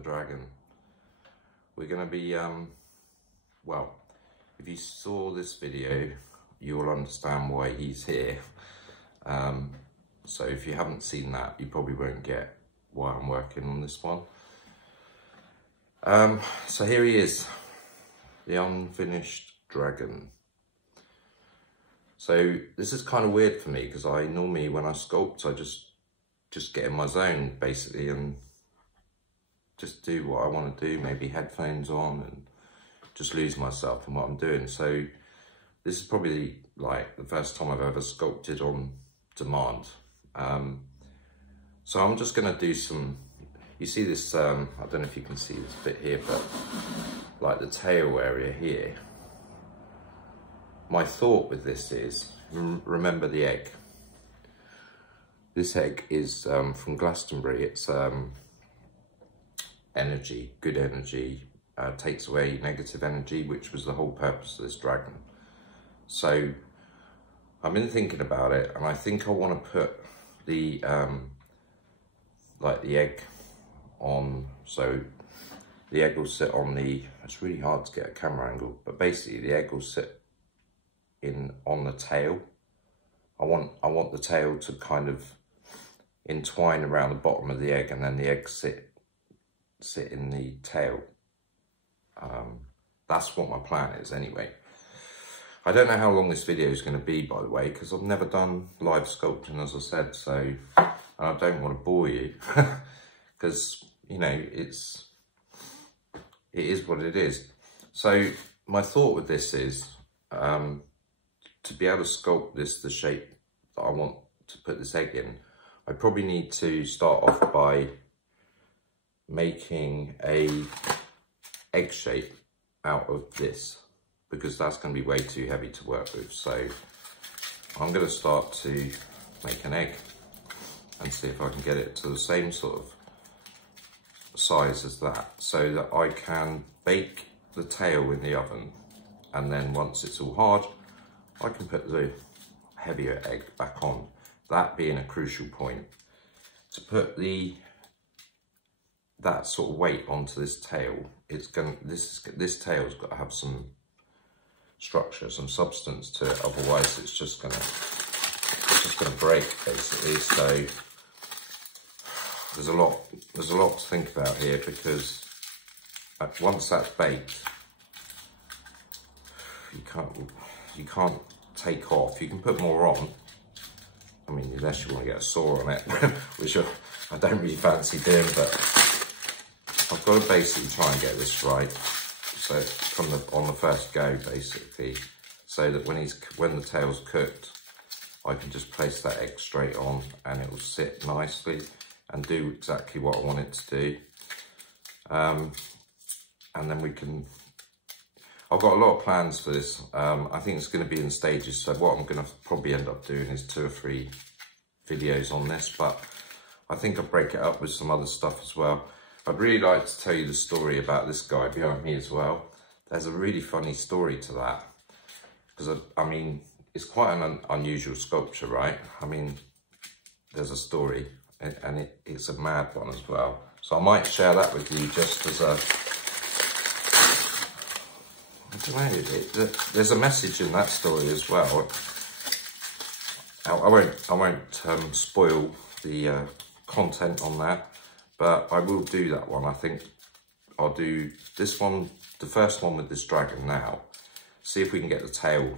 the dragon. We're going to be, well, if you saw this video, you will understand why he's here. So if you haven't seen that, you probably won't get why I'm working on this one. So here he is, the unfinished dragon. So this is kind of weird for me because I normally, when I sculpt, I just get in my zone basically and just do what I want to do, maybe headphones on and just lose myself in what I'm doing. So this is probably like the first time I've ever sculpted on demand. So I'm just going to do some, you see this, I don't know if you can see this bit here, but like the tail area here. My thought with this is, remember the egg. This egg is from Glastonbury. It's energy, good energy, takes away negative energy, which was the whole purpose of this dragon. So I've been thinking about it, and I think I want to put the like the egg on, so the egg will sit on the, it's really hard to get a camera angle, but basically the egg will sit on the tail. I want the tail to kind of entwine around the bottom of the egg, and then the egg sit in the tail. That's what my plan is anyway. I don't know how long this video is going to be, by the way, because I've never done live sculpting, as I said, so I don't want to bore you because, you know, it is what it is. So my thought with this is to be able to sculpt this the shape that I want to put this egg in, I probably need to start off by making a egg shape out of this, because that's going to be way too heavy to work with. So I'm going to start to make an egg and see if I can get it to the same sort of size as that, so that I can bake the tail in the oven, and then once it's all hard, I can put the heavier egg back on. That being a crucial point, to put that sort of weight onto this tail. This tail's got to have some structure, some substance to it, otherwise it's just gonna break basically. So there's a lot to think about here, because once that's baked, you can't take off. You can put more on, I mean, unless you want to get a saw on it, which I don't really fancy doing, but I've got to basically try and get this right. So on the first go, basically, so that when the tail's cooked, I can just place that egg straight on and it will sit nicely and do exactly what I want it to do. And then I've got a lot of plans for this. I think it's going to be in stages. So what I'm going to probably end up doing is 2 or 3 videos on this, but I think I'll break it up with some other stuff as well. I'd really like to tell you the story about this guy behind me as well. There's a really funny story to that, because I mean, it's quite an unusual sculpture, right? I mean, there's a story, and it's a mad one as well. So I might share that with you just as a, I don't know, there's a message in that story as well. I won't spoil the content on that, but I will do that one. I think I'll do this one, the first one with this dragon now, see if we can get the tail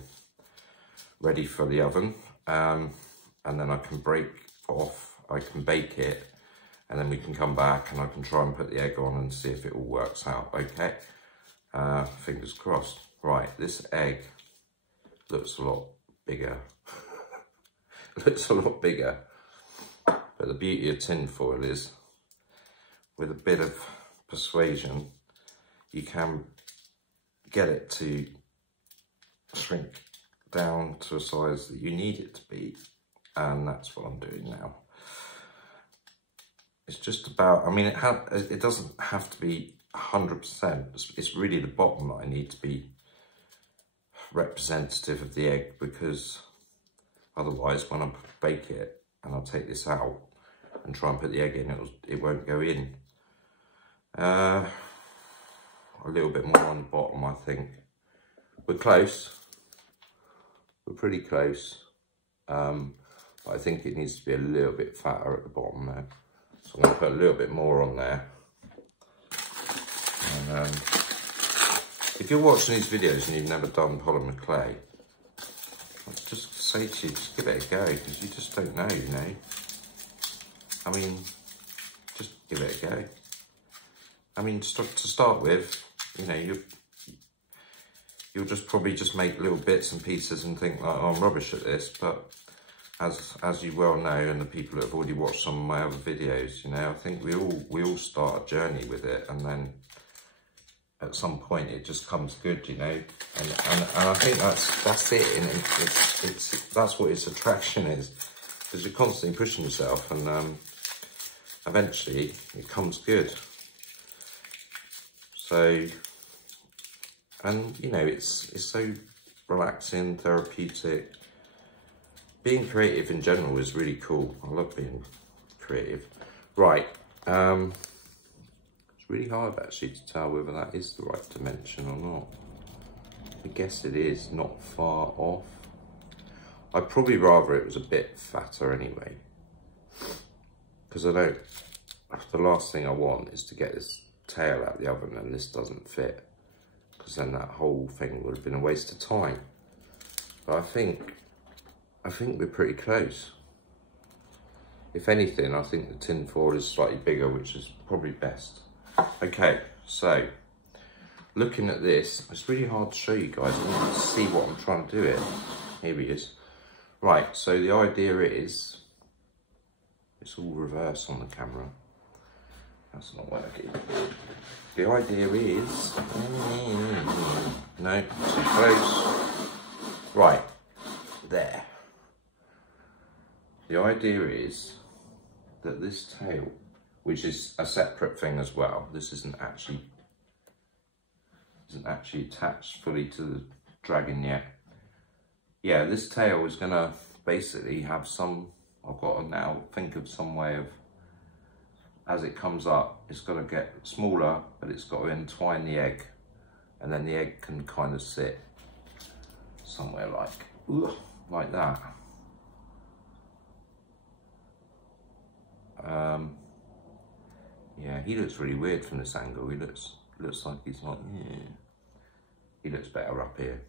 ready for the oven, and then I can bake it, and then we can come back and I can try and put the egg on and see if it all works out okay. Fingers crossed. Right, this egg looks a lot bigger. Looks a lot bigger, but the beauty of tin foil is, with a bit of persuasion, you can get it to shrink down to a size that you need it to be, and that's what I'm doing now. It's just about, I mean, it doesn't have to be 100%. It's really the bottom that I need to be representative of the egg, because otherwise when I bake it and I'll take this out and try and put the egg in, it won't go in. A little bit more on the bottom, I think. We're close. We're pretty close. But I think it needs to be a little bit fatter at the bottom there. So I'm going to put a little bit more on there. And if you're watching these videos and you've never done polymer clay, I'd just say to you, just give it a go, because you just don't know, you know. I mean, just give it a go. I mean, to start with, you know, you'll just probably just make little bits and pieces and think, like, oh, I'm rubbish at this. But as you well know, and the people that have already watched some of my other videos, you know, I think we all start a journey with it, and then at some point it just comes good, you know. And I think that's it, and that's what its attraction is, because you're constantly pushing yourself, and eventually it comes good. So, and you know, it's so relaxing, therapeutic. Being creative in general is really cool. I love being creative. Right, it's really hard actually to tell whether that is the right dimension or not. I guess it is, not far off. I'd probably rather it was a bit fatter anyway, because I don't, the last thing I want is to get this tail out of the oven and this doesn't fit, because then that whole thing would have been a waste of time. But I think we're pretty close. If anything, I think the tin foil is slightly bigger, which is probably best. Okay, so looking at this, it's really hard to show you guys. I want you to see what I'm trying to do here. Here he is. Right, so the idea is, it's all reverse on the camera. That's not working. The idea is, no, too close. Right, there. The idea is that this tail, which is a separate thing as well, this isn't actually attached fully to the dragon yet. Yeah, this tail is gonna basically have some, I've got to now think of some way of, as it comes up, it's got to get smaller, but it's got to entwine the egg, and then the egg can kind of sit somewhere like that. Yeah, he looks really weird from this angle. He looks like he's like, yeah. He looks better up here.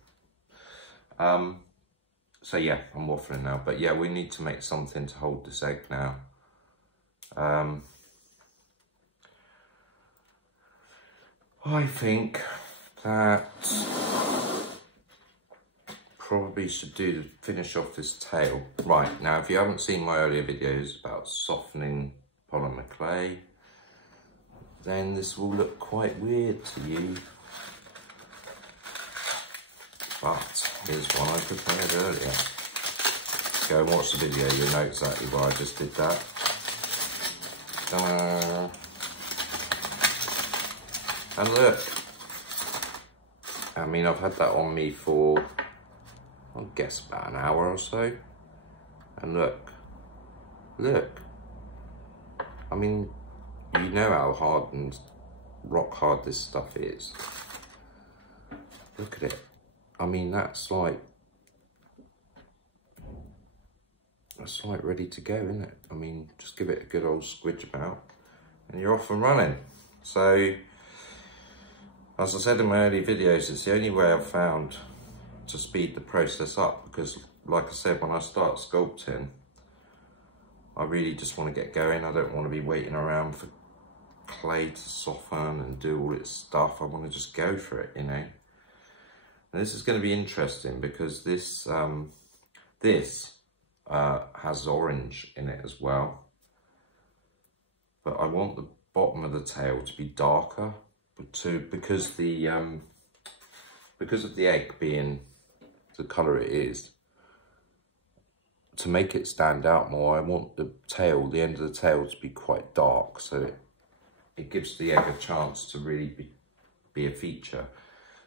So yeah, I'm waffling now, but yeah, we need to make something to hold this egg now. I think that probably should finish off this tail. Right, now if you haven't seen my earlier videos about softening polymer clay, then this will look quite weird to you. But here's one I prepared earlier. Go and watch the video, you'll know exactly why I just did that. And look, I mean, I've had that on me for, I guess, about an hour or so. And look, I mean, you know how hard and rock hard this stuff is. Look at it. I mean, that's like ready to go, isn't it? I mean, just give it a good old squidge about and you're off and running. So, as I said in my early videos, it's the only way I've found to speed the process up, because like I said, when I start sculpting, I really just want to get going. I don't want to be waiting around for clay to soften and do all its stuff. I want to just go for it, you know. And this is going to be interesting because this has orange in it as well, but I want the bottom of the tail to be darker, because of the egg being the colour it is. To make it stand out more, I want the end of the tail to be quite dark, so it gives the egg a chance to really be a feature.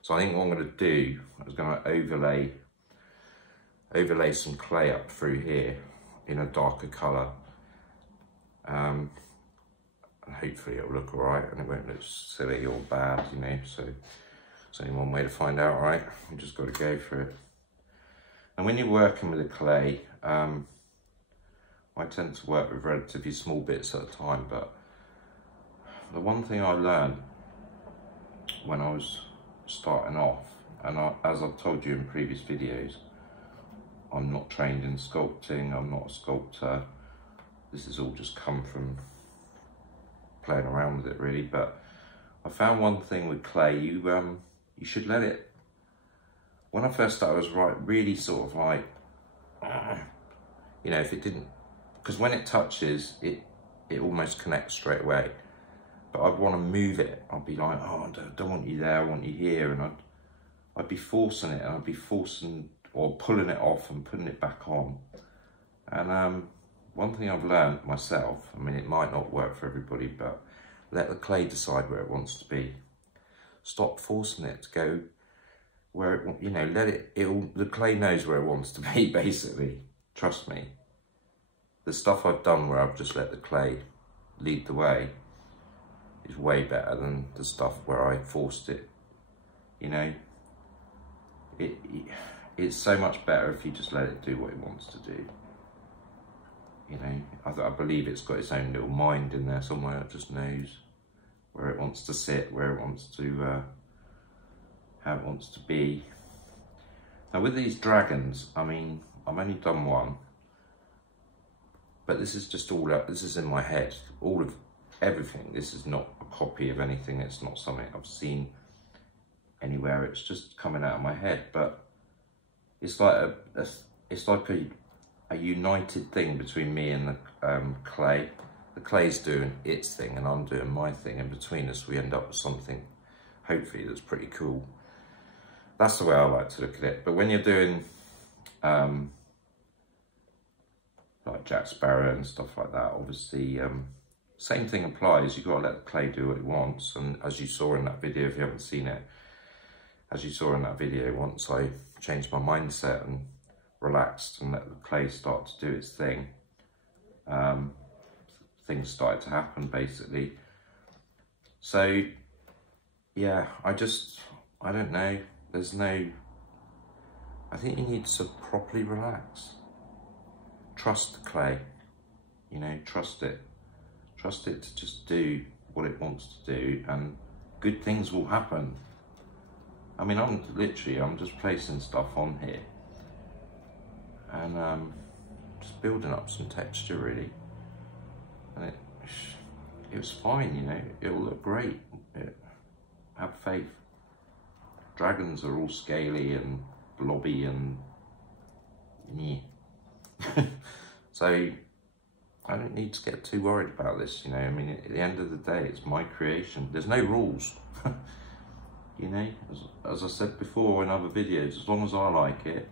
So I think what I'm going to do is going to overlay some clay up through here in a darker colour. And and hopefully it'll look alright and it won't look silly or bad, you know. So there's only one way to find out, right? You just got to go for it. And when you're working with the clay, I tend to work with relatively small bits at a time, but the one thing I learned when I was starting off, and as I've told you in previous videos, I'm not trained in sculpting, I'm not a sculptor. This has all just come from playing around with it really, but I found one thing with clay, you should let it, when I first started I was really sort of like, you know, if it didn't, because when it touches, it almost connects straight away. But I'd want to move it. I'd be like, oh, I don't want you there, I want you here. And I'd be forcing it, and I'd be forcing or pulling it off and putting it back on. And one thing I've learned myself, I mean, it might not work for everybody, but let the clay decide where it wants to be. Stop forcing it to go where it, you know, let it, the clay knows where it wants to be, basically. Trust me. The stuff I've done where I've just let the clay lead the way is way better than the stuff where I forced it. You know, it's so much better if you just let it do what it wants to do. You know, I believe it's got its own little mind in there somewhere. It just knows where it wants to sit, where it wants to, how it wants to be. Now with these dragons, I mean, I've only done one, but this is just all, this is in my head, all of everything. This is not a copy of anything. It's not something I've seen anywhere. It's just coming out of my head. But it's like a united thing between me and the clay. The clay's doing its thing and I'm doing my thing, and between us we end up with something, hopefully, that's pretty cool. That's the way I like to look at it. But when you're doing like Jack Sparrow and stuff like that, obviously same thing applies. You've got to let the clay do what it wants. And as you saw in that video, if you haven't seen it, as you saw in that video, once I changed my mindset and relaxed and let the clay start to do its thing, things started to happen, basically. So yeah, I don't know, there's no, I think you need to properly relax. Trust the clay, you know, trust it to just do what it wants to do, and good things will happen. I mean, I'm just placing stuff on here and just building up some texture really, and it was fine, you know, it'll look great. Have faith. Dragons are all scaly and blobby and meh. So I don't need to get too worried about this, you know. I mean, at the end of the day, it's my creation. There's no rules. You know, as I said before in other videos, as long as I like it,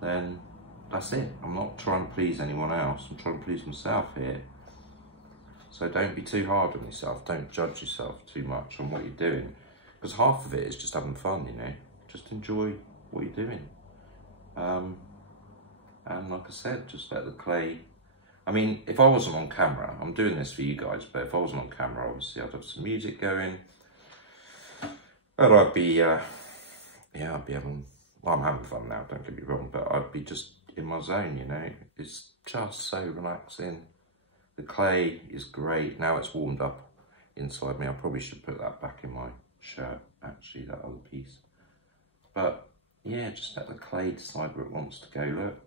then that's it. I'm not trying to please anyone else. I'm trying to please myself here. So don't be too hard on yourself. Don't judge yourself too much on what you're doing, because half of it is just having fun, you know. Just enjoy what you're doing. And like I said, just let the clay, I mean, if I wasn't on camera, I'm doing this for you guys, but if I wasn't on camera, obviously I'd have some music going, and I'd be, yeah, I'd be having, well, I'm having fun now, don't get me wrong, but I'd be just in my zone, you know. It's just so relaxing. The clay is great. Now it's warmed up inside me. I probably should put that back in my shirt, actually, that other piece. But yeah, just let the clay decide where it wants to go. Look,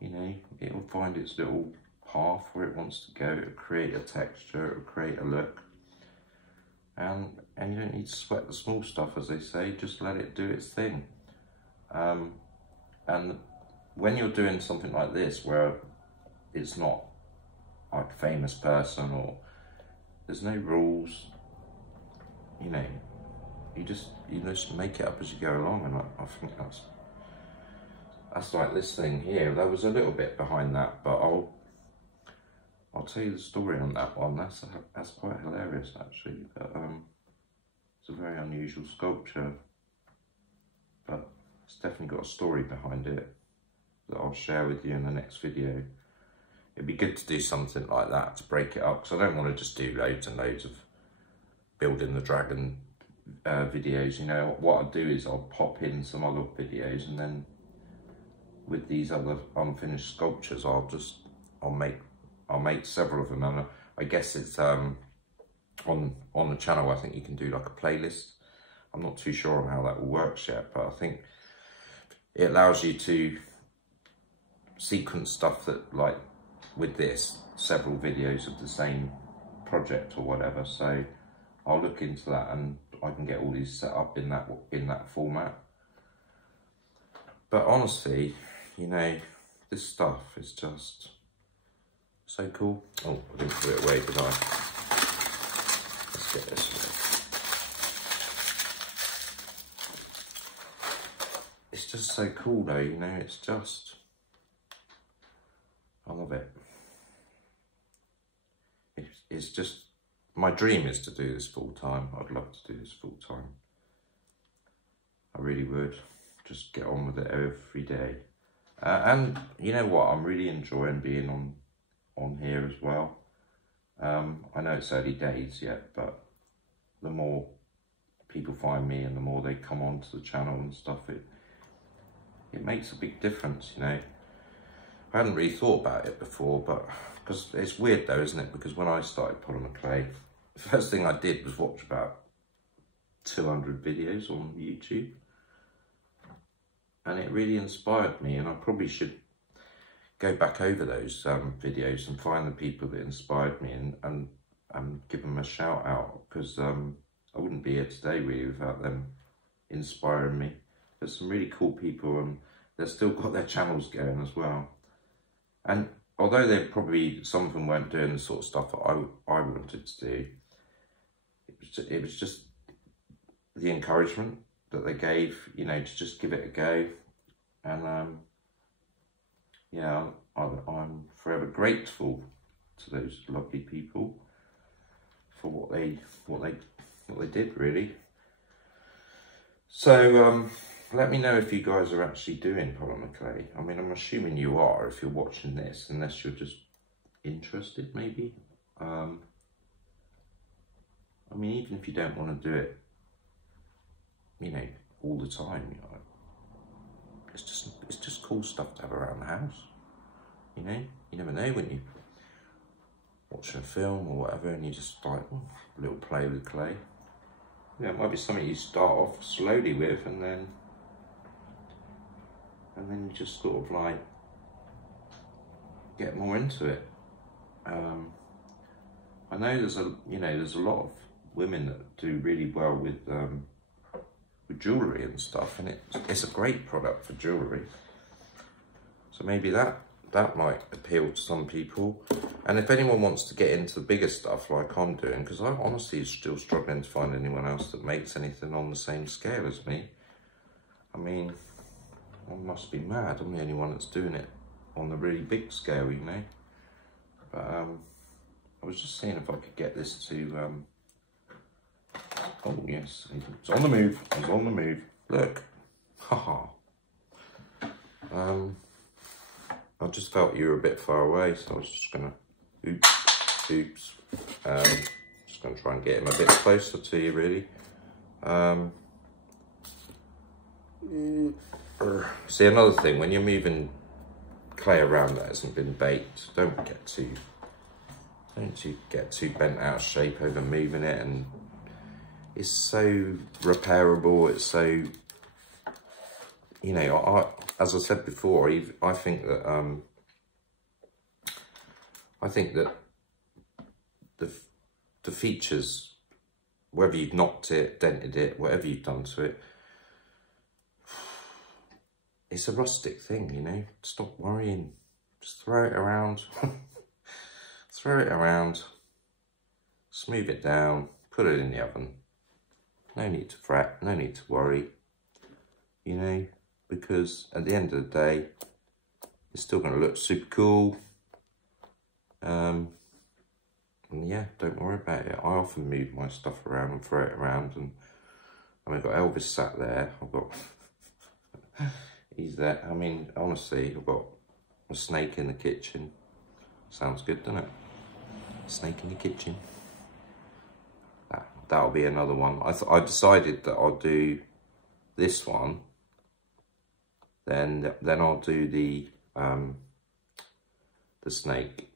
you know, it'll find its little path where it wants to go. It'll create a texture, it'll create a look. And you don't need to sweat the small stuff, as they say. Just let it do its thing. And when you're doing something like this, where it's not like a famous person, or there's no rules, you know, you just make it up as you go along. And I think that's like this thing here. There was a little bit behind that, but I'll tell you the story on that one. That's quite hilarious, actually. But it's a very unusual sculpture, but it's definitely got a story behind it that I'll share with you in the next video. it'd be good to do something like that to break it up, because I don't want to just do loads and loads of building the dragon videos. You know, what I'll do is I'll pop in some other videos, and then with these other unfinished sculptures, I'll make several of them, and I guess it's on the channel. I think you can do like a playlist. I'm not too sure on how that will work yet, but I think it allows you to sequence stuff that, like with this, several videos of the same project or whatever. So I'll look into that, and I can get all these set up in that format. But honestly, you know, this stuff is just so cool. Oh, I didn't put it away, did I? Let's get this away. It's just so cool though, you know, it's just, I love it. It's just, my dream is to do this full time. I'd love to do this full time. I really would. Just get on with it every day. And you know what, I'm really enjoying being on here as well. I know it's early days yet, but the more people find me and the more they come onto the channel and stuff, it makes a big difference, you know. I hadn't really thought about it before, but because it's weird though, isn't it? Because when I started Polymer Clay, the first thing I did was watch about 200 videos on YouTube. And it really inspired me, and I probably should go back over those videos and find the people that inspired me and give them a shout out, because I wouldn't be here today really without them inspiring me. There's some really cool people, and they've still got their channels going as well. And although they probably, some of them weren't doing the sort of stuff that I wanted to do, it was just the encouragement that they gave, you know, to just give it a go. And yeah, I'm forever grateful to those lovely people for what they did really. So let me know if you guys are actually doing Polymer Clay. I mean, I'm assuming you are if you're watching this, unless you're just interested maybe. I mean, even if you don't want to do it, you know, all the time, you know, it's just cool stuff to have around the house. You know, you never know when you watching a film or whatever, and you just like, oh, a little play with clay. Yeah, it might be something you start off slowly with, and then you just sort of like get more into it. I know there's a lot of women that do really well with jewellery and stuff, and it's a great product for jewellery. So maybe that might appeal to some people. And if anyone wants to get into the bigger stuff like I'm doing, because I honestly is still struggling to find anyone else that makes anything on the same scale as me. I mean, I must be mad. I'm the only one that's doing it on the really big scale, you know. But I was just seeing if I could get this to oh yes, it's on the move. It's on the move. Look, haha. I just felt you were a bit far away, so I was just gonna, oops. Just gonna try and get him a bit closer to you, really. See, another thing, when you're moving clay around that hasn't been baked, don't get too bent out of shape over moving it, and it's so repairable. It's so, you know, as I said before, I think that the features, whether you've knocked it, dented it, whatever you've done to it, it's a rustic thing, you know. Stop worrying. Just throw it around. Throw it around. Smooth it down. Put it in the oven. No need to fret. No need to worry. You know, because at the end of the day, it's still going to look super cool. And yeah, don't worry about it. I often move my stuff around and throw it around, and I mean, I've got Elvis sat there. I've got he's there. I mean, honestly, I've got a snake in the kitchen. Sounds good, doesn't it? Snake in the kitchen. That'll be another one. I decided that I'll do this one, then I'll do the snake.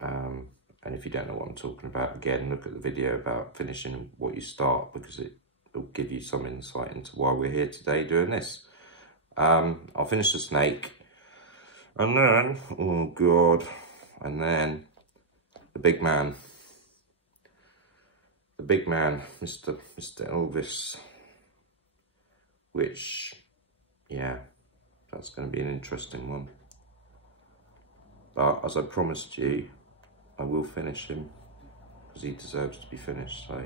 And if you don't know what I'm talking about, again, look at the video about finishing what you start, because it'll give you some insight into why we're here today doing this. I'll finish the snake, and then, oh God, and then the big man, Mr. Elvis, which, yeah, that's going to be an interesting one. But as I promised you, I will finish him, because he deserves to be finished, so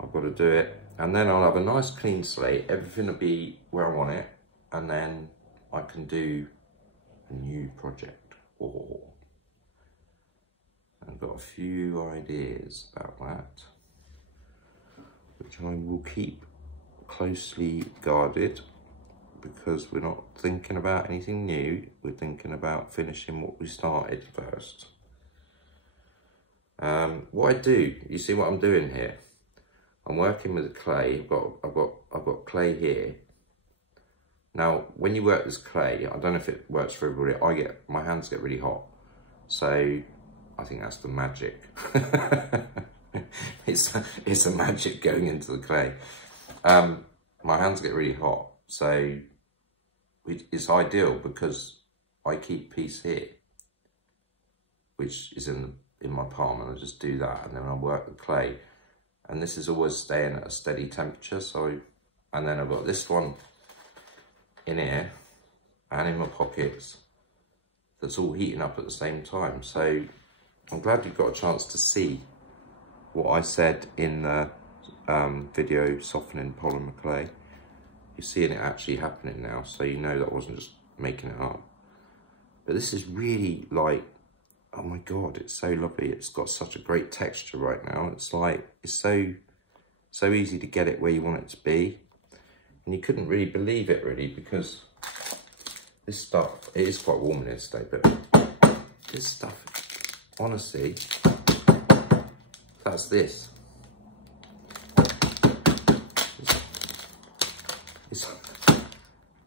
I've got to do it. And then I'll have a nice clean slate, everything will be where I want it, and then I can do a new project. Oh, I've got a few ideas about that, which I will keep closely guarded, because we're not thinking about anything new, we're thinking about finishing what we started first. What I do, you see what I'm doing here? I'm working with the clay. I've got clay here. Now, when you work this clay, I don't know if it works for everybody. My hands get really hot, so I think that's the magic. it's a magic going into the clay. My hands get really hot, so it's ideal, because I keep piece here, which is in my palm, and I just do that, and then I work the clay, and this is always staying at a steady temperature. So, and then I've got this one in here and in my pockets that's all heating up at the same time. So I'm glad you've got a chance to see what I said in the video softening polymer clay. You're seeing it actually happening now, so you know that I wasn't just making it up. But this is really like, oh my God, it's so lovely. It's got such a great texture right now. It's like, it's so easy to get it where you want it to be. And you couldn't really believe it, really, because this stuff, it is quite warm in here today, but this stuff, honestly, that's this.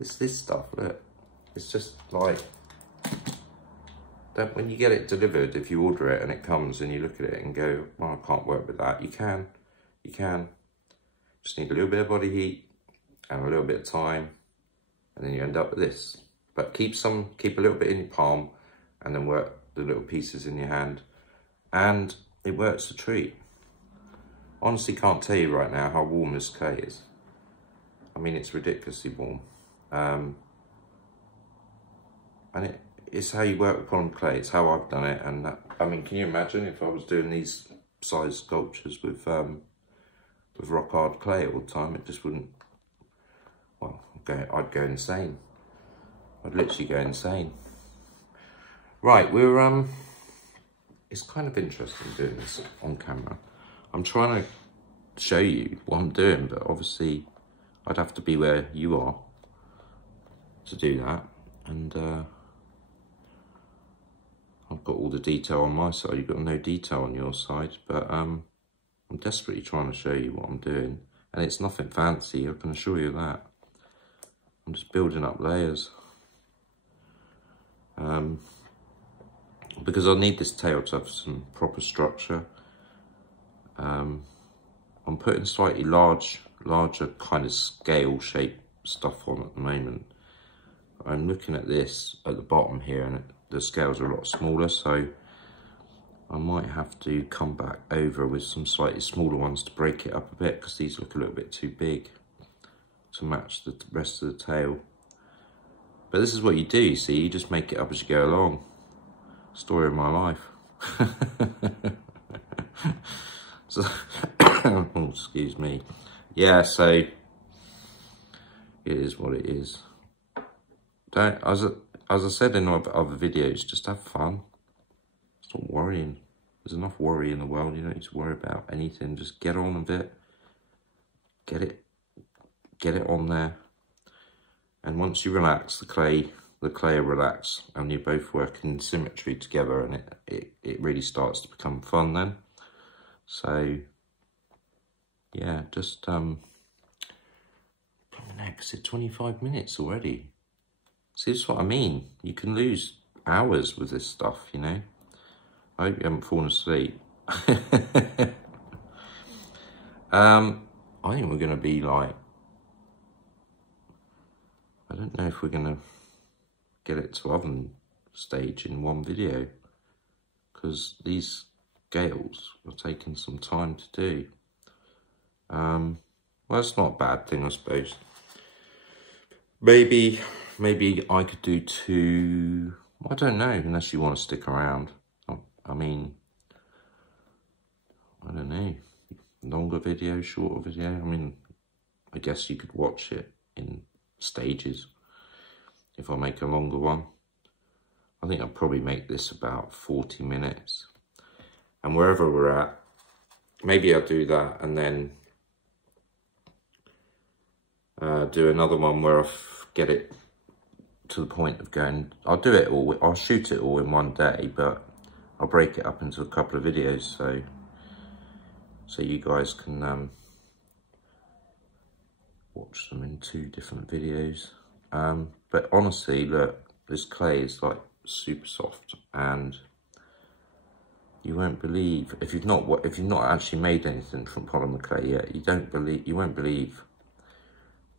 It's this stuff, look. It's just like, when you get it delivered, if you order it and it comes and you look at it and go, well, I can't work with that. You can. Just need a little bit of body heat and a little bit of time, and then you end up with this. But keep a little bit in your palm, and then work the little pieces in your hand, and it works a treat. Honestly, can't tell you right now how warm this clay is. I mean, it's ridiculously warm. And it's how you work with polymer clay. It's how I've done it. And I mean, can you imagine if I was doing these size sculptures with rock hard clay all the time? It just wouldn't. Well, I'd go insane. I'd literally go insane. Right, it's kind of interesting doing this on camera. I'm trying to show you what I'm doing, but obviously I'd have to be where you are to do that. And I've got all the detail on my side, you've got no detail on your side, but I'm desperately trying to show you what I'm doing. And it's nothing fancy, I can assure you that. I'm just building up layers. Because I need this tail to have some proper structure. I'm putting slightly larger kind of scale shape stuff on at the moment. I'm looking at this at the bottom here, and the scales are a lot smaller, so I might have to come back over with some slightly smaller ones to break it up a bit, because these look a little bit too big to match the rest of the tail. But this is what you do, you see, you just make it up as you go along. Story of my life. So, oh, excuse me. Yeah, so it is what it is. As I said in other videos, just have fun. Stop worrying. There's enough worry in the world. You don't need to worry about anything. Just get on with it. Get it on there. And once you relax, the clay the clay will relax and you both work in symmetry together, and it really starts to become fun then. So yeah, just next at 25 minutes already. See, that's what I mean. You can lose hours with this stuff, you know. I hope you haven't fallen asleep. I think we're going to be like, I don't know if we're going to get it to oven stage in one video, because these scales are taking some time to do. Well, it's not a bad thing, I suppose. Maybe I could do 2, I don't know, unless you want to stick around. I mean, I don't know, longer video, shorter video. I mean, I guess you could watch it in stages if I make a longer one. I think I'll probably make this about 40 minutes. And wherever we're at, maybe I'll do that and then do another one where I get it to the point of going, I'll do it all, I'll shoot it all in one day, but I'll break it up into a couple of videos so you guys can watch them in 2 different videos. But honestly, look, this clay is like super soft, and you won't believe, if you've not actually made anything from polymer clay yet, you won't believe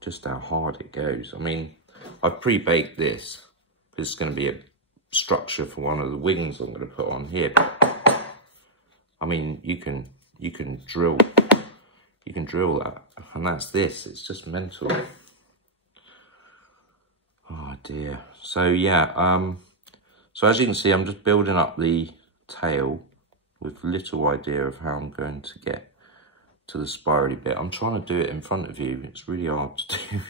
just how hard it goes. I mean, I've pre-baked this. This is going to be a structure for one of the wings I'm going to put on here. I mean, you can drill that, and that's this. It's just mental. Oh dear. So yeah, so as you can see, I'm just building up the tail with little idea of how I'm going to get to the spirally bit. I'm trying to do it in front of you. It's really hard to do.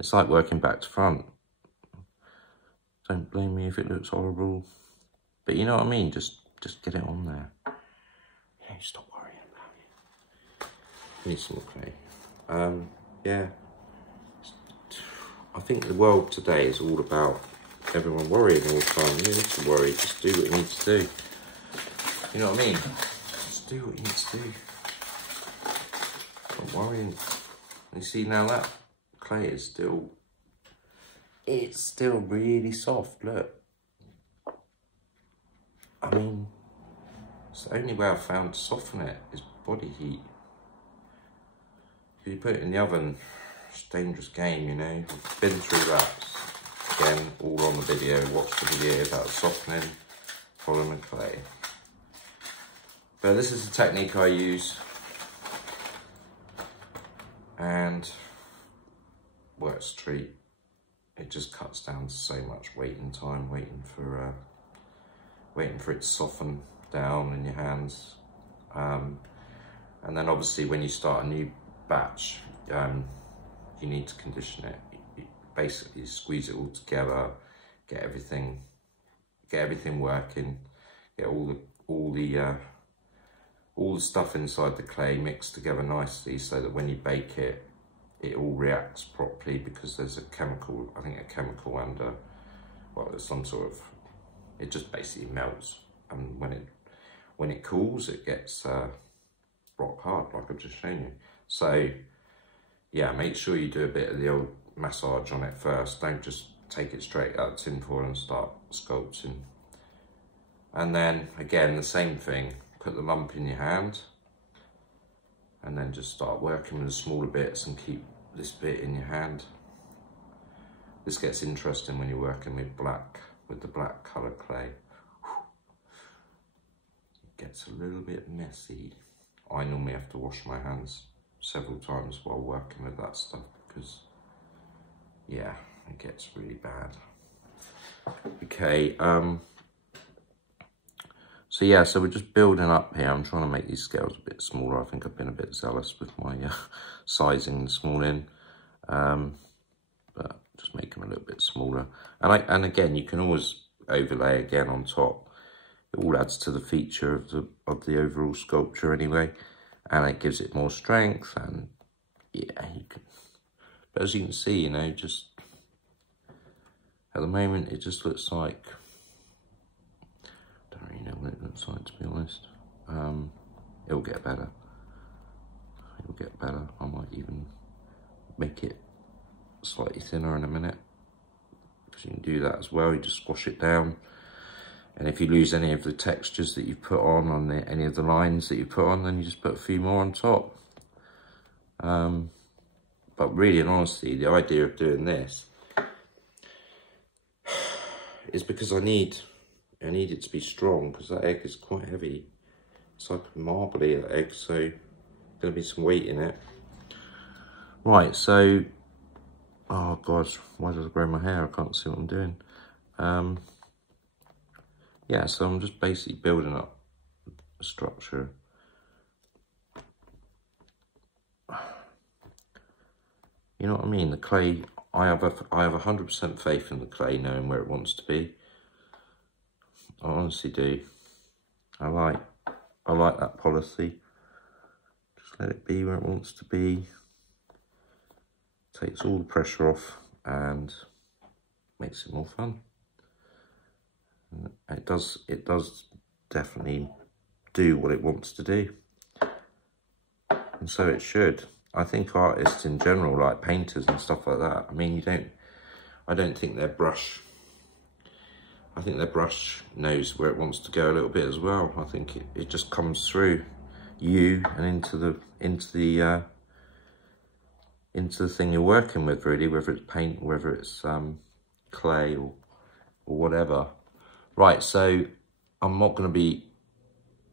It's like working back to front. Don't blame me if it looks horrible, but you know what I mean. Just get it on there. Hey, stop worrying about it. Need some clay. Yeah. I think the world today is all about everyone worrying all the time. You don't need to worry. Just do what you need to do. You know what I mean? Just do what you need to do. Not worrying. You see now that clay is still, it's still really soft. Look. I mean, it's the only way I've found to soften it is body heat. If you put it in the oven, it's a dangerous game, you know. I've been through that. Again, all on the video. Watch the video about softening polymer clay. But this is the technique I use. And works a treat. It just cuts down so much waiting time, waiting for it to soften down in your hands. And then obviously when you start a new batch, you need to condition it. You basically squeeze it all together, get everything working, get all the stuff inside the clay mixed together nicely, so that when you bake it, it all reacts properly, because there's a chemical, I think a chemical and well, there's some sort of, it just basically melts, and when it cools, it gets rock hard, like I've just shown you. So yeah, make sure you do a bit of the old massage on it first. Don't just take it straight out of tin foil and start sculpting. And then again, the same thing, put the lump in your hand and then just start working with the smaller bits and keep this bit in your hand. This gets interesting when you're working with the black colour clay. It gets a little bit messy. I normally have to wash my hands several times while working with that stuff, because yeah, it gets really bad. Okay, so yeah, so we're just building up here. I'm trying to make these scales a bit smaller. I think I've been a bit zealous with my sizing this morning, but just make them a little bit smaller. And again, you can always overlay again on top. It all adds to the feature of the overall sculpture anyway, and it gives it more strength. And yeah, you can. But as you can see, you know, just At the moment, it just looks like, don't really know what it looks like, to be honest. It'll get better. It'll get better. I might even make it slightly thinner in a minute, because you can do that as well. You just squash it down, and if you lose any of the textures that you've put on any of the lines that you put on, then you just put a few more on top. But really and honestly, the idea of doing this is because I need it to be strong, because that egg is quite heavy. It's like marbly, that egg, so there's going to be some weight in it. Right, so, oh gosh, why did I grow my hair? I can't see what I'm doing. Yeah, so I'm just basically building up a structure. You know what I mean? The clay, I have 100% faith in the clay knowing where it wants to be. I honestly do. I like that policy. Just let it be where it wants to be. Takes all the pressure off and makes it more fun. And it does definitely do what it wants to do. And so it should. I think artists in general, like painters and stuff like that, I mean, I don't think their brush, I think their brush knows where it wants to go a little bit as well. I think it just comes through you and into the thing you're working with, really, whether it's paint, whether it's clay or whatever. Right, so I'm not going to be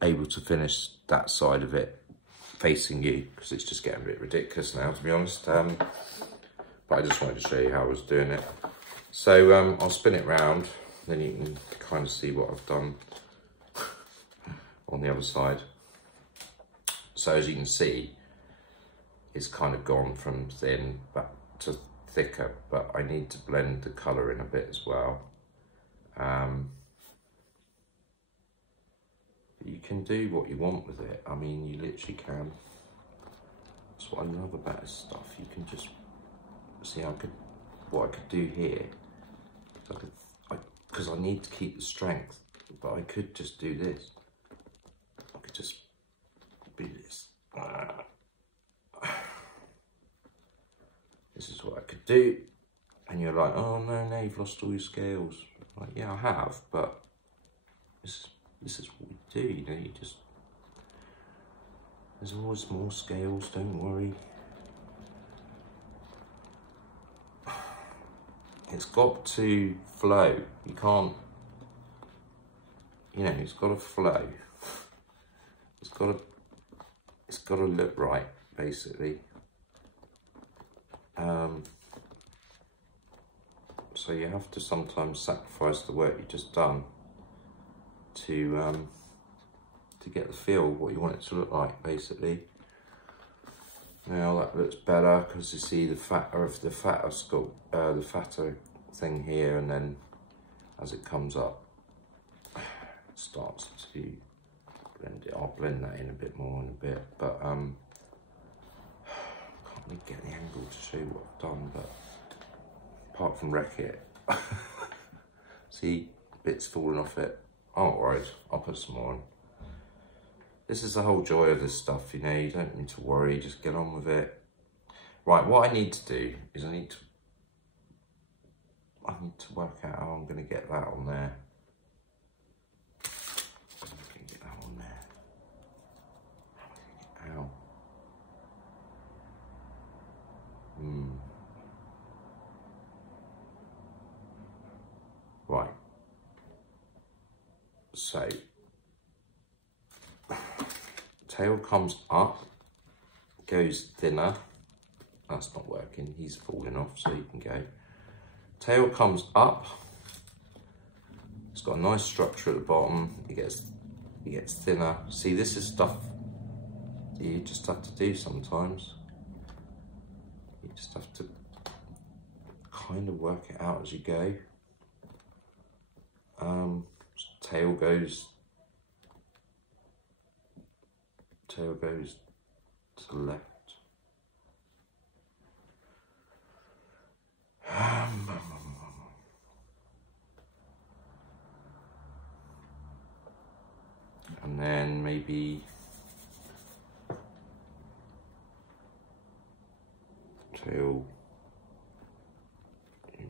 able to finish that side of it facing you, because it's just getting a bit ridiculous now, to be honest. But I just wanted to show you how I was doing it. So I'll spin it round, then you can kind of see what I've done on the other side. So as you can see, it's kind of gone from thin back to thicker, but I need to blend the colour in a bit as well. You can do what you want with it. I mean, you literally can. That's what I love about this stuff. You can just see what I could do here. Because I need to keep the strength, but I could just do this. I could just do this. This is what I could do. And you're like, oh no, you've lost all your scales. Like, yeah, I have, but this is what we do, you know, there's always more scales, don't worry. It's got to flow. You can't, you know, it's got to flow. It's got to look right, basically. So you have to sometimes sacrifice the work you've just done to get the feel of what you want it to look like, basically. Now that looks better, because you see the fatter thing here, and then as it comes up, it starts to blend it. I'll blend that in a bit more in a bit, but I can't really get the angle to show you what I've done, but apart from wreck it, see bits falling off it. Oh, alright, I'll put some more on. This is the whole joy of this stuff, you know, you don't need to worry, just get on with it. Right, what I need to do is I need to work out how I'm going to get that on there. How am I going to get that on there? How am I going to get out? Right. So, tail comes up, goes thinner. That's not working, he's falling off, so you can go. Tail comes up, it's got a nice structure at the bottom, it gets thinner. See, this is stuff you just have to do sometimes. You just have to kind of work it out as you go. Tail goes to the left. And then maybe tail.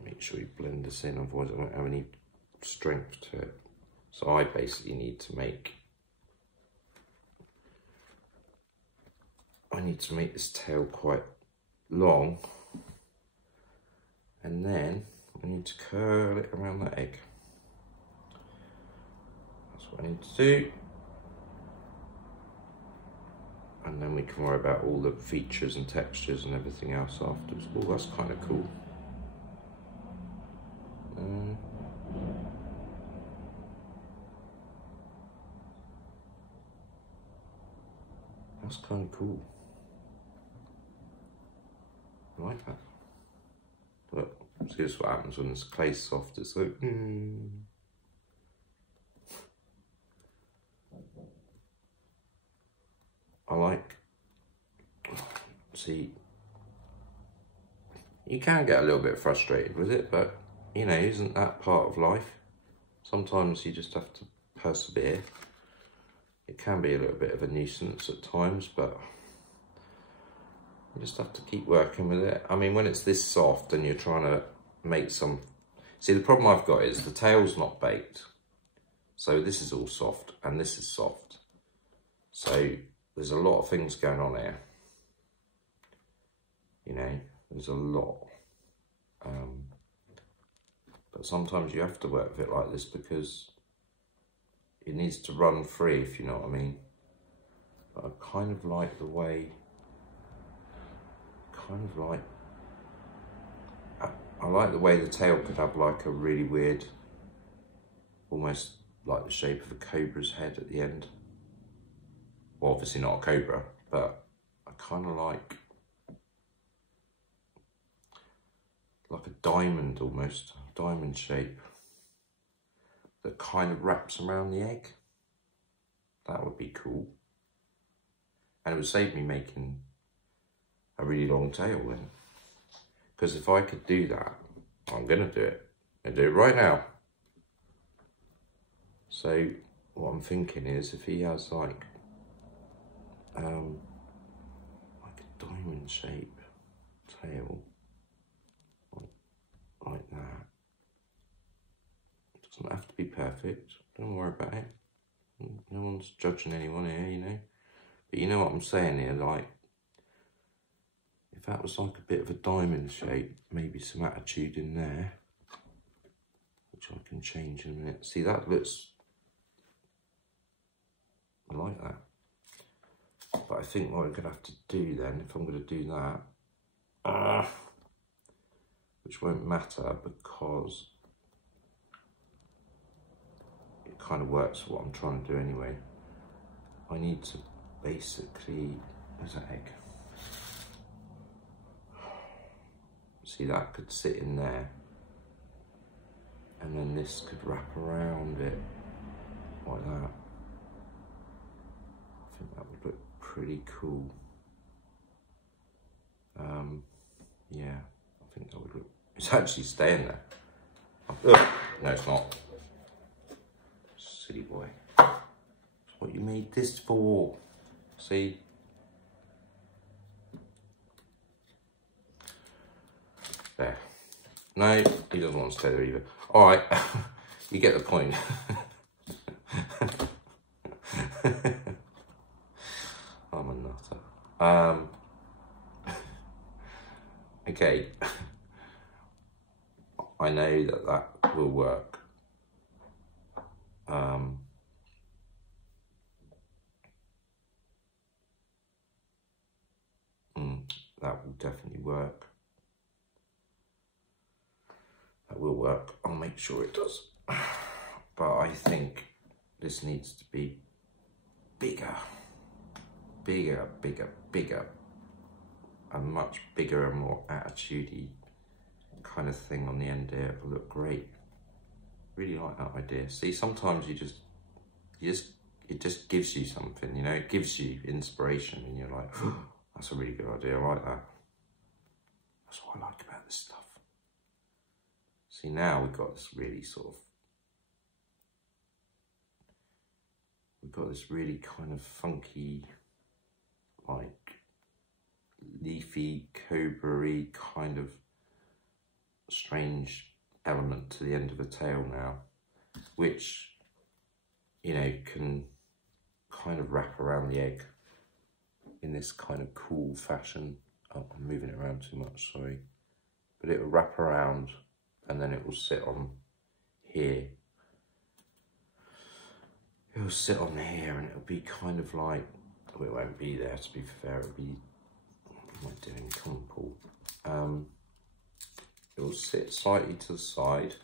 Make sure you blend this in, otherwise I won't have any strength to it. So I basically need to make this tail quite long, and then I need to curl it around that egg. That's what I need to do. And then we can worry about all the features and textures and everything else afterwards. Oh, that's kind of cool. That's kind of cool. I like that. But see, this what happens when this clay's soft. It's like, I like, see, you can get a little bit frustrated with it, but you know, isn't that part of life? Sometimes you just have to persevere. It can be a little bit of a nuisance at times, but you just have to keep working with it. I mean, when it's this soft and you're trying to make some... See, the problem I've got is the tail's not baked. So this is all soft and this is soft. So there's a lot of things going on here. You know, there's a lot. But sometimes you have to work with it like this because it needs to run free, if you know what I mean. But I kind of like the way, I like the way the tail could have like a really weird, almost like the shape of a cobra's head at the end. Well, obviously not a cobra, but I kind of like a diamond almost, diamond shape that kind of wraps around the egg. That would be cool. And it would save me making a really long tail then. Because if I could do that, I'm gonna do it. I'm gonna do it right now. So what I'm thinking is if he has like a diamond shape tail, like that. It doesn't have to be perfect. Don't worry about it. No one's judging anyone here, you know. But you know what I'm saying here, like, if that was like a bit of a diamond shape, maybe some attitude in there, which I can change in a minute. See, that looks, I like that. But I think what I'm gonna have to do then, if I'm gonna do that, which won't matter because it kind of works for what I'm trying to do anyway. I need to basically, where's that egg? See, that could sit in there. And then this could wrap around it like that. I think that would look pretty cool. Yeah, I think that would look, it's actually staying there. Ugh. No, it's not. Silly boy. That's what you made this for. See? There. No, he doesn't want to stay there either. All right, you get the point. I'm a nutter. Okay. I know that will work. That will definitely work. That will work. I'll make sure it does. But I think this needs to be bigger. Bigger, bigger, bigger. A much bigger and more attitude-y kind of thing on the end there. It'll look great. Really like that idea. See, sometimes it just gives you something, you know, it gives you inspiration and you're like, oh, that's a really good idea, I like that. That's what I like about this stuff. See, now we've got this really sort of, we've got this really kind of funky, like leafy, cobra-y kind of strange element to the end of the tail now, which, you know, can kind of wrap around the egg in this kind of cool fashion. Oh, I'm moving it around too much, sorry. But it will wrap around and then it will sit on here. It will sit on here and it'll be kind of like, oh, it won't be there, to be fair. It'll be, what am I doing? Come on, Paul. It will sit slightly to the side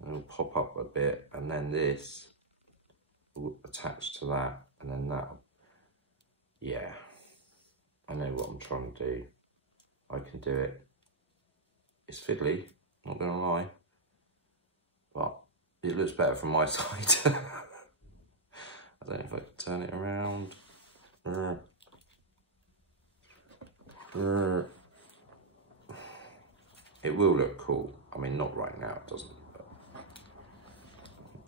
and it'll pop up a bit, and then this will attach to that, and then that. Yeah, I know what I'm trying to do. I can do it. It's fiddly, not gonna lie, but it looks better from my side. I don't know if I can turn it around. It will look cool. I mean, not right now, it doesn't. But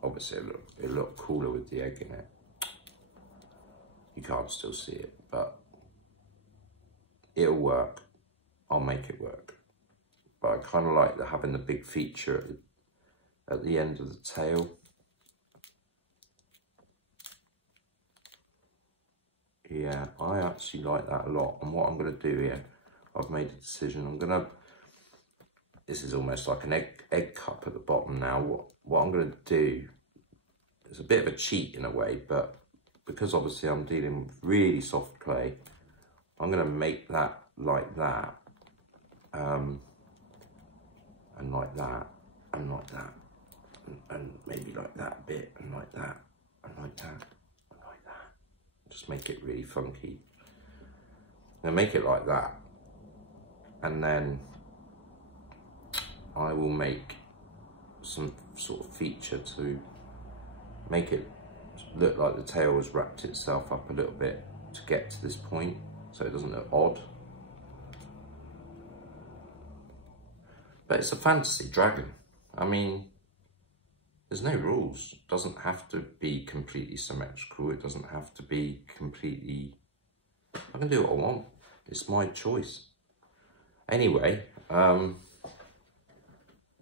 obviously, it'll look cooler with the egg in it. You can't still see it, but it'll work. I'll make it work. But I kind of like having the big feature at the end of the tail. Yeah, I actually like that a lot. And what I'm going to do here, I've made a decision. This is almost like an egg cup at the bottom now. What I'm going to do is a bit of a cheat in a way, but because obviously I'm dealing with really soft clay, I'm going to make that like that, and like that, and like that, and maybe like that a bit, and like that, and like that, and like that. Just make it really funky. Now make it like that, and then I will make some sort of feature to make it look like the tail has wrapped itself up a little bit to get to this point, so it doesn't look odd. But it's a fantasy dragon. I mean, there's no rules. It doesn't have to be completely symmetrical. It doesn't have to be completely... I can do what I want. It's my choice. Anyway,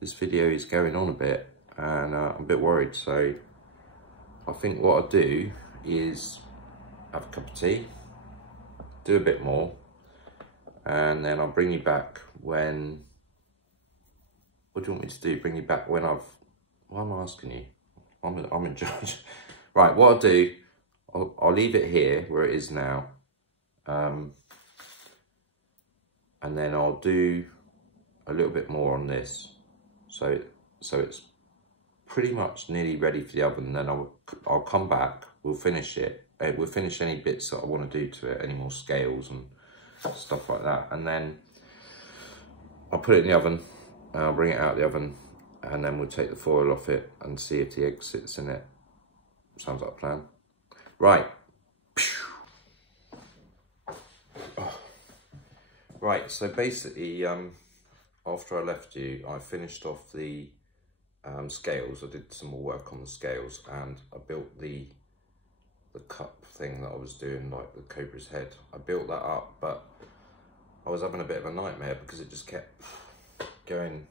this video is going on a bit and I'm a bit worried, so I think what I'll do is have a cup of tea, do a bit more, and then I'll bring you back when... What do you want me to do? Bring you back when I've... Why am I asking you? I'm in charge. Right, what I'll do, I'll leave it here where it is now. And then I'll do a little bit more on this. So it's pretty much nearly ready for the oven. Then I'll come back, we'll finish it. We'll finish any bits that I want to do to it, any more scales and stuff like that. And then I'll put it in the oven. I'll bring it out of the oven, and then we'll take the foil off it and see if the egg sits in it. Sounds like a plan. Right. Right, so basically, after I left you, I finished off the scales. I did some more work on the scales, and I built the cup thing that I was doing, like the cobra's head. I built that up, but I was having a bit of a nightmare because it just kept going.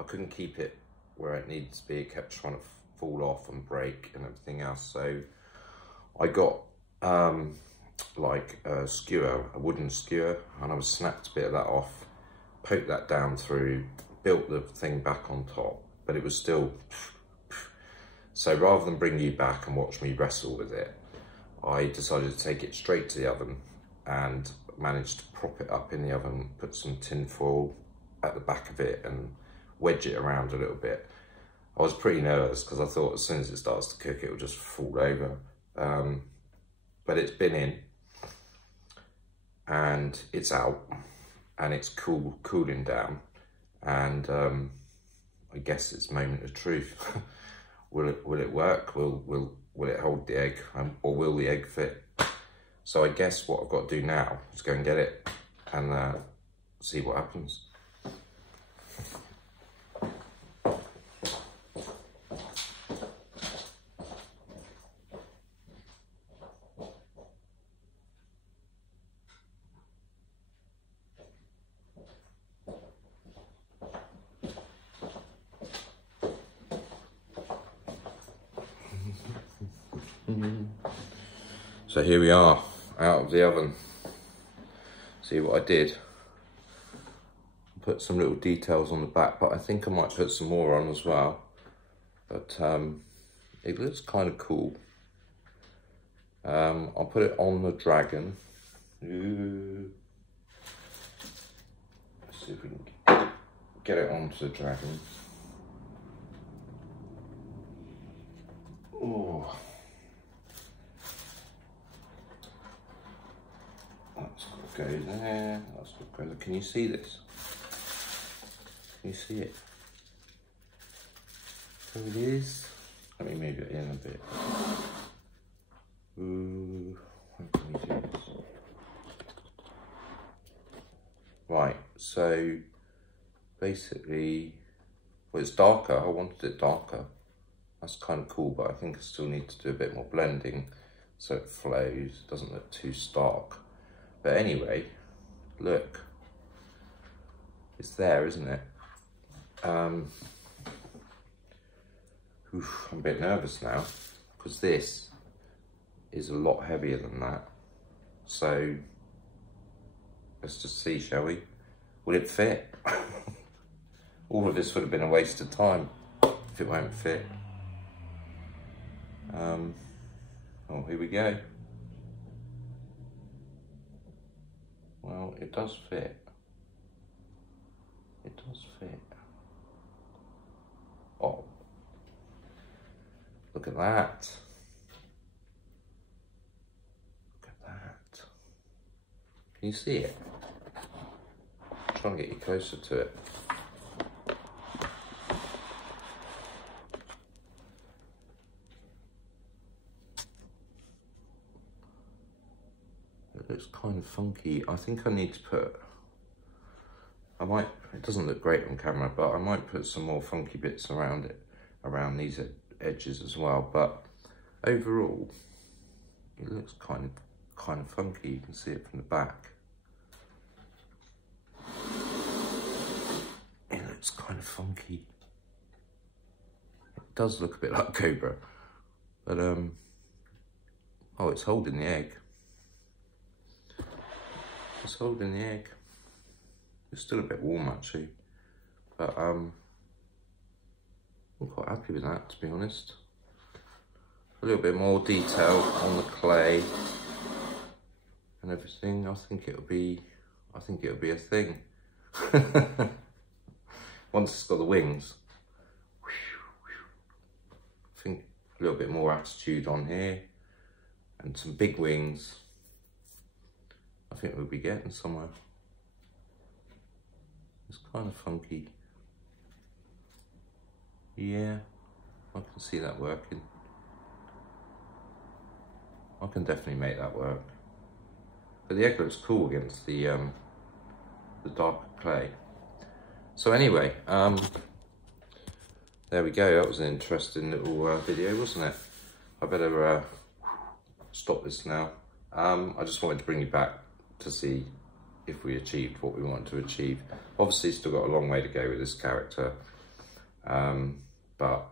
I couldn't keep it where it needed to be. It kept trying to fall off and break and everything else. So I got like a skewer, a wooden skewer, and I snapped a bit of that off, poked that down through, built the thing back on top, but it was still... So rather than bring you back and watch me wrestle with it, I decided to take it straight to the oven and managed to prop it up in the oven, put some tin foil at the back of it and wedge it around a little bit. I was pretty nervous because I thought as soon as it starts to cook, it will just fall over. But it's been in and it's out and it's cooling down, and I guess it's moment of truth. Will it work? Will it hold the egg, or will the egg fit? So I guess what I've got to do now is go and get it and see what happens. So here we are, out of the oven. See what I did? Put some little details on the back, but I think I might put some more on as well. But it looks kind of cool. I'll put it on the dragon. Ooh. Let's see if we can get it onto the dragon. Oh. That's got to go there. That's got to go there. Can you see this? Can you see it? There it is. Let me move it in a bit. Ooh, how can we do this? Right, so basically, well, it's darker. I wanted it darker. That's kind of cool, but I think I still need to do a bit more blending so it flows, doesn't look too stark. But anyway, look, it's there, isn't it? Oof, I'm a bit nervous now because this is a lot heavier than that. So let's just see, shall we? Will it fit? All of this would have been a waste of time if it won't fit. Oh, here we go. Well, it does fit. It does fit. Oh, look at that. Look at that. Can you see it? I'm trying to get you closer to it. It looks kind of funky. I think I need to put, it doesn't look great on camera, but I might put some more funky bits around it, around these edges as well. But overall, it looks kind of funky. You can see it from the back. It looks kind of funky. It does look a bit like Cobra, but oh, it's holding the egg. It's holding the egg. It's still a bit warm actually, but I'm quite happy with that, to be honest. A little bit more detail on the clay and everything. I think it'll be a thing. Once it's got the wings, I think a little bit more attitude on here and some big wings. I think we'll be getting somewhere. It's kind of funky. Yeah, I can see that working. I can definitely make that work. But the egg looks cool against the darker clay. So anyway, there we go. That was an interesting little video, wasn't it? I better stop this now. I just wanted to bring you back to see if we achieved what we wanted to achieve. Obviously still got a long way to go with this character, but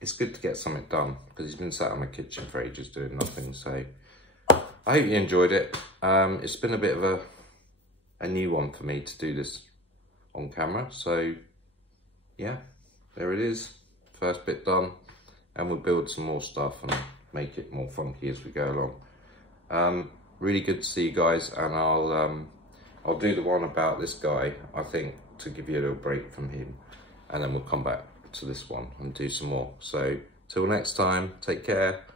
it's good to get something done because he's been sat in my kitchen for ages doing nothing. So I hope you enjoyed it. It's been a bit of a new one for me to do this on camera, so yeah, there it is, first bit done, and we'll build some more stuff and make it more funky as we go along. Really good to see you guys, and I'll do the one about this guy, I think, to give you a little break from him, and then we'll come back to this one and do some more. So till next time, take care.